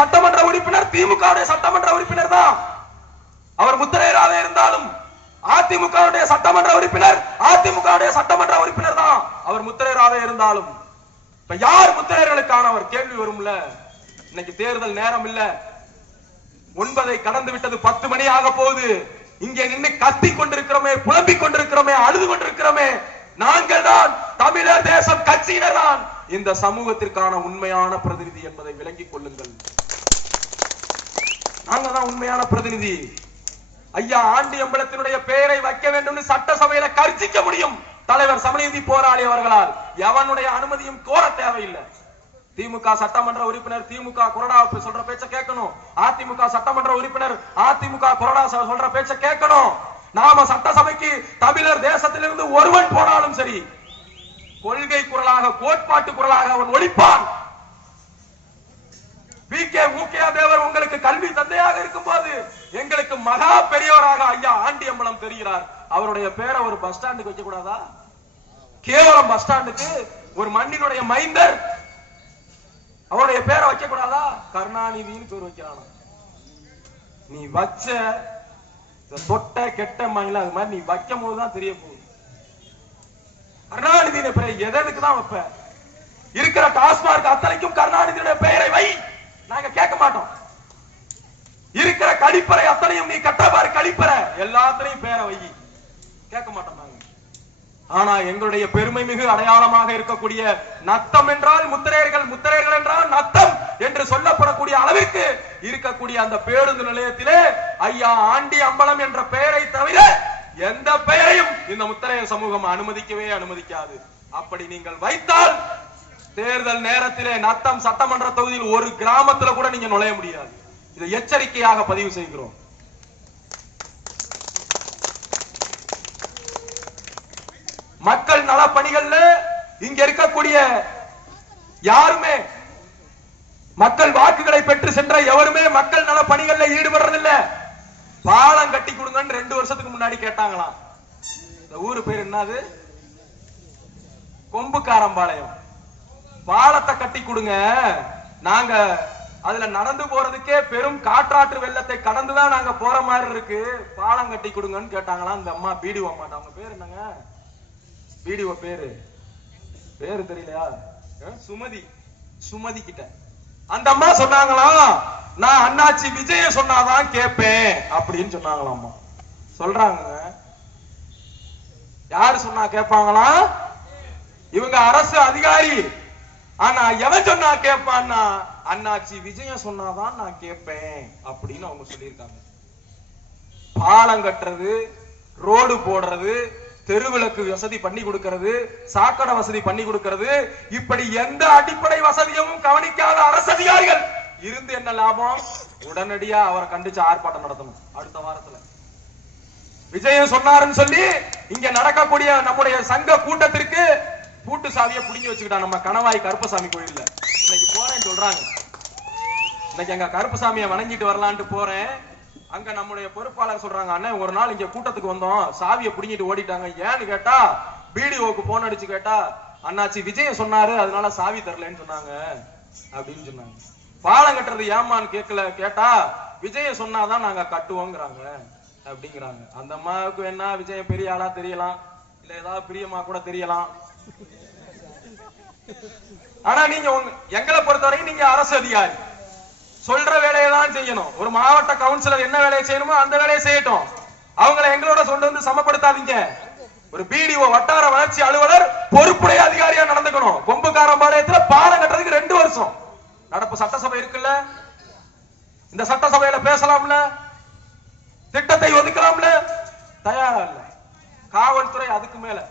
சட்டமன்ற உறுப்பினர் திமுக சட்டமன்ற உறுப்பினர் தான். அவர் முத்திரையராக இருந்தாலும் அதிமுக சட்டமன்ற உறுப்பினர் அதிமுக சட்டமன்ற உறுப்பினர் தான். அவர் முத்திரையராக இருந்தாலும் இப்ப யார் முத்திரையர்களுக்கானவர் கேள்வி வரும்ல? இன்னைக்கு தேர்தல் நேரம் இல்ல. ஒன்பதை கடந்து விட்டது பத்து மணி ஆக போகுது. இங்கே நின்று கத்தி கொண்டிருக்கிறோமே புலம்பிக் கொண்டிருக்கிறோமே அழுது கொண்டிருக்கிறோமே. நாங்கள் தான் தமிழர் தேசம் கட்சியினர் தான். இந்த சமூகத்திற்கான உண்மையான பிரதிநிதி என்பதை விளங்கிக் கொள்ளுங்கள். நாங்கதான் உண்மையான பிரதிநிதி. ஐயா ஆண்டி அம்பலத்தினுடைய பெயரை வைக்க வேண்டும் சட்டசபையில கர்ச்சிக்க முடியும். தலைவர் சமநீதி போராளி அவர்களால். எவனுடைய அனுமதியும் கோர தேவையில்லை. திமுக சட்டமன்ற உறுப்பினர் திமுக கொறடா சொல்ற பேச்ச கேட்கணும். அதிமுக சட்டமன்ற உறுப்பினர் அதிமுக கொறடா சொல்ற பேச்ச கேட்கணும். நாம சட்டசபைக்கு தமிழர் தேசத்திலிருந்து ஒருவன் போனாலும் சரி கொள்கை குரலாக கோட்பாட்டு குரலாக அவன் ஒழிப்பான். வி கே எங்களுக்கு கல்வி தந்தையாக இருக்கும் போது எங்களுக்கு மகா பெரியவராக ஐயா ஆண்டியம்பலம் தெரிகிறார். அவருடைய பேரை ஒரு பஸ் ஸ்டாண்டுக்கு வைக்க கூடாதா கேவலம் பஸ் ஸ்டாண்டுக்கு ஒரு மண்ணினுடைய மைந்தர். அவருடைய பேரை வைக்க கூடாதா கருணாநிதினு பேர் வைக்கிறானா நீ வச்ச தொட்ட கெட்ட மங்கள அது மாதிரி நீ வைக்கும் போதுதான் தெரிய போகுது. கருணாநிதியின் பெயரை எதற்கு தான் வைப்ப? இருக்கிற டாஸ்மார்க் அத்தனைக்கும் கருணாநிதியுடைய பெயரை வை. நாங்க கேட்க மாட்டோம். இருக்கிற கழிப்பறை அத்தனையும் நீ கட்டபாரு கழிப்பறை. எல்லாத்திலையும் பேரை வை. கேட்க மாட்டோம் ஆனா எங்களுடைய பெருமை மிகு அடையாளமாக இருக்கக்கூடிய நத்தம் என்றால் முத்திரையர்கள் முத்திரையர்கள் என்றால் நத்தம் என்று சொல்லப்படக்கூடிய அளவிற்கு இருக்கக்கூடிய அந்த பேருந்து நிலையத்திலே ஐயா ஆண்டி அம்பலம் என்ற பெயரை தவிர எந்த பெயரையும் இந்த முத்திரையர் சமூகம் அனுமதிக்கவே அனுமதிக்காது. அப்படி நீங்கள் வைத்தால் தேர்தல் நேரத்திலே நத்தம் சட்டமன்ற தொகுதியில் ஒரு கிராமத்துல கூட நீங்க நுழைய முடியாது. இதை எச்சரிக்கையாக பதிவு செய்கிறோம். மக்கள் நல பணிகள்ல இங்க இருக்கக்கூடிய யாருமே மக்கள் வாக்குகளை பெற்று சென்ற எவருமே மக்கள் நல பணிகள்ல ஈடுபடுறதில்ல. பாலம் கட்டி கொடுங்கன்னு ரெண்டு வருஷத்துக்கு முன்னாடி கேட்டாங்களாம். இந்த ஊரு பேர் என்னது? கொம்புக்காரம்பாளையம். பாலத்தை கட்டி கொடுங்க. நாங்க அதுல நடந்து போறதுக்கே பெரும் காற்றாற்று வெள்ளத்தை கடந்துதான் நாங்க போற மாதிரி இருக்கு. பாலம் கட்டி கொடுங்கன்னு கேட்டாங்களாம் இந்த அம்மா பிடிஓ அம்மாட்ட அவங்க பேர் என்னங்க? பிடிஓ பேரு? பேரு தெரியலையா? சுமதி. சுமதி கிட்ட. அந்த அம்மா சொன்னாங்களாம் நான் அண்ணாச்சி விஜய சொன்னாதான் கேட்பேன் அப்படின்னு சொன்னாங்களாம் அம்மா சொல்றாங்க யாரு சொன்னா கேட்பாங்களாம் இவங்க அரசு அதிகாரி. ஆனா எவன் சொன்னா கேட்பான்னா அண்ணாச்சி விஜயம் சொன்னாதான் நான் கேட்பேன் அப்படின்னு அவங்க சொல்லியிருக்காங்க. பாலம் கட்டுறது ரோடு போடுறது தெருவிளக்கு வசதி பண்ணி கொடுக்கிறது சாக்கடை வசதி பண்ணி கொடுக்கிறது இப்படி எந்த அடிப்படை வசதியும் கவனிக்காத அரசு அதிகாரிகள். இருந்து என்ன லாபம்? உடனடியா அவரை கண்டிச்சு ஆர்ப்பாட்டம் நடத்தணும். அடுத்த வாரத்துல. விஜயம் சொன்னாருன்னு சொல்லி இங்க நடக்கக்கூடிய நம்முடைய சங்க கூட்டத்திற்கு சாவியை புடிங்கி வச்சுக்கிட்டான் நம்ம கணவாய் கருப்பசாமி கோயில்ல. இன்னைக்கு போறேன்னு சொல்றாங்க. இன்னைக்கு அங்க கருப்பசாமியை வணங்கிட்டு வரலான்ட்டு போறேன். அங்க நம்முடைய பொறுப்பாளர் சொல்றாங்க அண்ணன் ஒரு நாள் இங்க கூட்டத்துக்கு வந்தோம். சாவியை புடிங்கிட்டு ஓடிட்டாங்க. ஏன்னு கேட்டா பிடிஓக்கு போன் அடிச்சு கேட்டா அண்ணாச்சி விஜயம் சொன்னாரு அதனால சாவி தரலன்னு சொன்னாங்க. அப்படின்னு சொன்னாங்க. பாலம் கட்டுறது ஏமான்னு கேட்கல கேட்டா விஜய சொன்னாதான் நாங்க கட்டுவோங்கிறாங்க. அப்படிங்கிறாங்க. அந்த அம்மாவுக்கு என்ன விஜய பெரிய ஆளா தெரியலாம். இல்ல ஏதாவது பிரியமா கூட தெரியலாம். ஆனா நீங்க எங்களை பொறுத்தவரைக்கும் நீங்க அரசு அதிகாரி. சொல்ற வேலையை தான் செய்யணும். ஒரு மாவட்ட கவுன்சிலர் என்ன வேலையை செய்யணுமோ அந்த வேலையை செய்யட்டும். அவங்கள எங்களோட சொண்டு வந்து சமப்படுத்தாதீங்க. ஒரு பிடிஓ வட்டார வளர்ச்சி அலுவலர் பொறுப்புடைய அதிகாரியா நடந்துக்கணும். கொம்புக்காரம்பாளையத்துல பாலம் கட்டுறதுக்கு ரெண்டு வருஷம். நடப்பு சட்டசபை இருக்குல்ல? இந்த சட்டசபையில பேசலாம்ல? திட்டத்தை ஒதுக்கலாம்ல? தயாரா இல்ல. காவல்துறை அதுக்கு மேல.